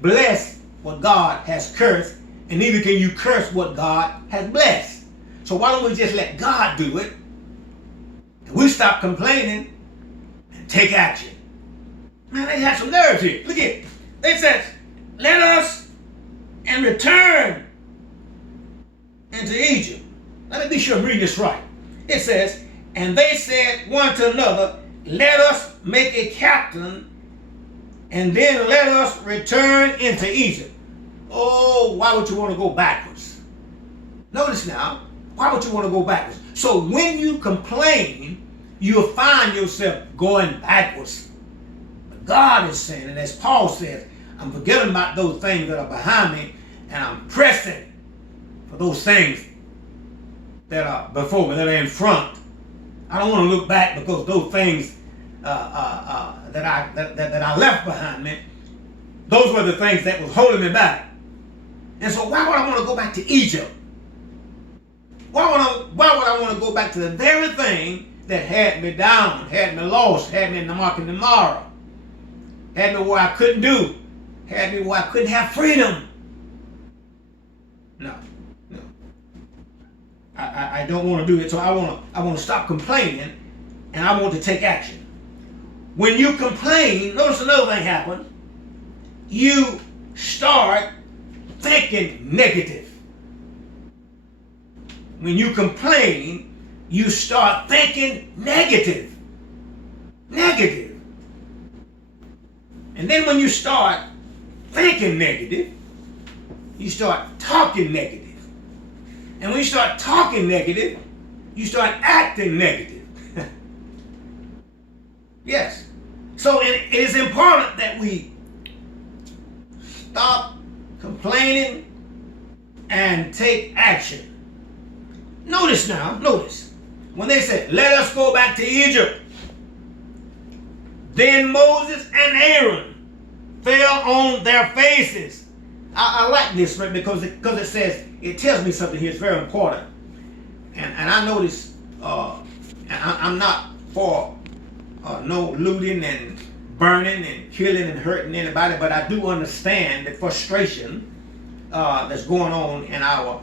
bless what God has cursed, and neither can you curse what God has blessed. So why don't we just let God do it, and we stop complaining and take action? Man, they had some nerve here. Look at it. They said, let us and return into Egypt. Let me be sure I'm reading this right. It says, and they said one to another, let us make a captain, and then let us return into Egypt. Oh, why would you want to go backwards? Notice now, why would you want to go backwards? So when you complain, you'll find yourself going backwards. But God is saying, and as Paul says, I'm forgetting about those things that are behind me, and I'm pressing for those things that are before me, that are in front. I don't want to look back because those things that I left behind me, those were the things that was holding me back. And so why would I want to go back to Egypt? Why would I want to go back to the very thing that had me down, had me lost, had me in the market tomorrow, had me where I couldn't do, had me where I couldn't have freedom? No. I don't want to do it. So I want to stop complaining, and I want to take action. When you complain, notice another thing happens. You start thinking negative. When you complain, you start thinking negative. Negative. And then when you start thinking negative, you start talking negative. And when you start talking negative, you start acting negative. Yes. So it is important that we stop complaining and take action. Notice now, when they said, let us go back to Egypt, then Moses and Aaron fell on their faces. I like this, right, because it says, it tells me something here. It's very important. And I notice, I'm not for no looting and burning and killing and hurting anybody, but I do understand the frustration that's going on in our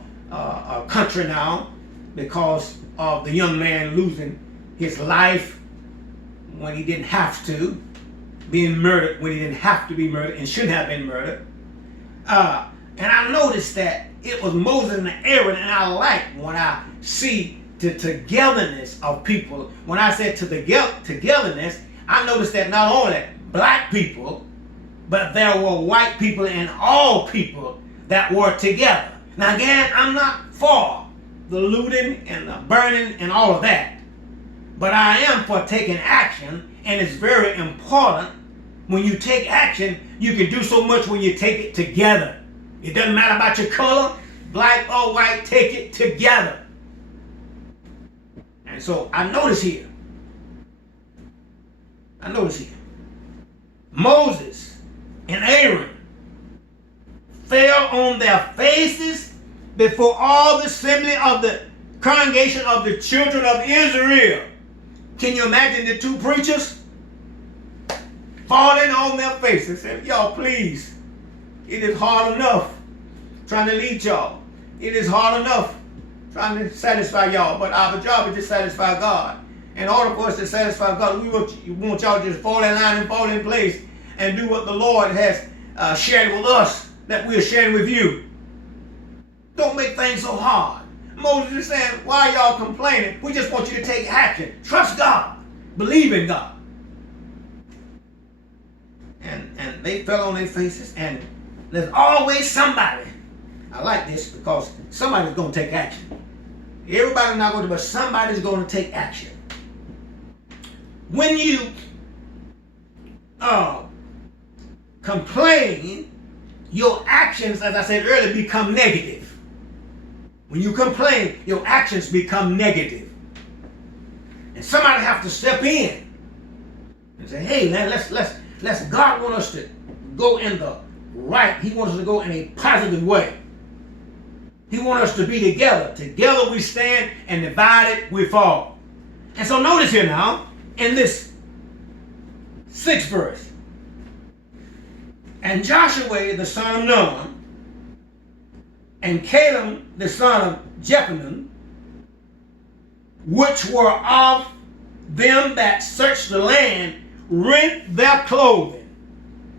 country now because of the young man losing his life when he didn't have to, being murdered when he didn't have to be murdered and shouldn't have been murdered. And I noticed that it was Moses and Aaron, and I like when I see the togetherness of people. When I said to the togetherness, I noticed that not only black people, but there were white people and all people that were together. Now again, I'm not for the looting and the burning and all of that, but I am for taking action, and it's very important. When you take action, you can do so much when you take it together. It doesn't matter about your color, black or white, take it together. And so I notice here, Moses and Aaron fell on their faces before all the assembly of the congregation of the children of Israel. Can you imagine the two preachers falling on their faces? Saying, y'all, please, it is hard enough trying to lead y'all. It is hard enough trying to satisfy y'all, but our job is to satisfy God. In order for us to satisfy God, we want y'all to just fall in line and fall in place and do what the Lord has shared with us, that we are sharing with you. Don't make things so hard. Moses is saying, why are y'all complaining? We just want you to take action. Trust God. Believe in God. And they fell on their faces, and there's always somebody. I like this because somebody's going to take action. Everybody's not going to, but somebody's going to take action. When you complain, your actions, as I said earlier, become negative. When you complain, your actions become negative. And somebody have to step in and say, hey, man, let's God want us to go in the right. He wants us to go in a positive way. He wants us to be together. Together we stand, and divided we fall. And so notice here now, in this 6th verse, And Joshua the son of Nun, and Caleb the son of Jephunneh, which were of them that searched the land, rent their clothing.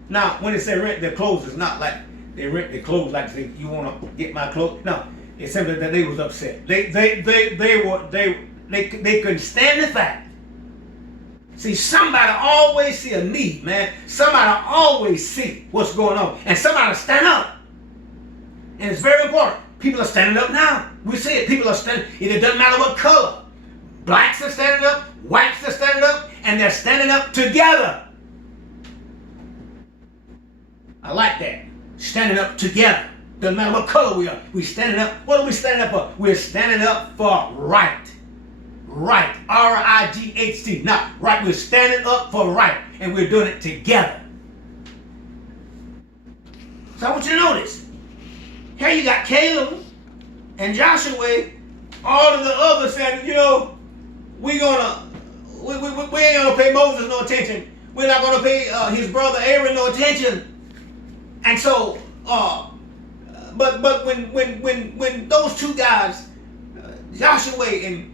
Now, when it said rent their clothes, it's not like they rent their clothes like say, you want to get my clothes. No, it's simply that they was upset. They couldn't stand the fact. See, somebody always see a need, man. Somebody always see what's going on, and somebody stand up. And it's very important. People are standing up now. We see it. People are standing. It doesn't matter what color. Blacks are standing up. Whites are standing up, and they're standing up together. I like that. Standing up together. Doesn't matter what color we are. We're standing up. What are we standing up for? We're standing up for right. Right. R-I-G-H-T. Not right. We're standing up for right. And we're doing it together. So I want you to notice. Here you got Caleb and Joshua. All of the others saying, we ain't gonna pay Moses no attention. We're not gonna pay his brother Aaron no attention. And so, but when those two guys, Joshua and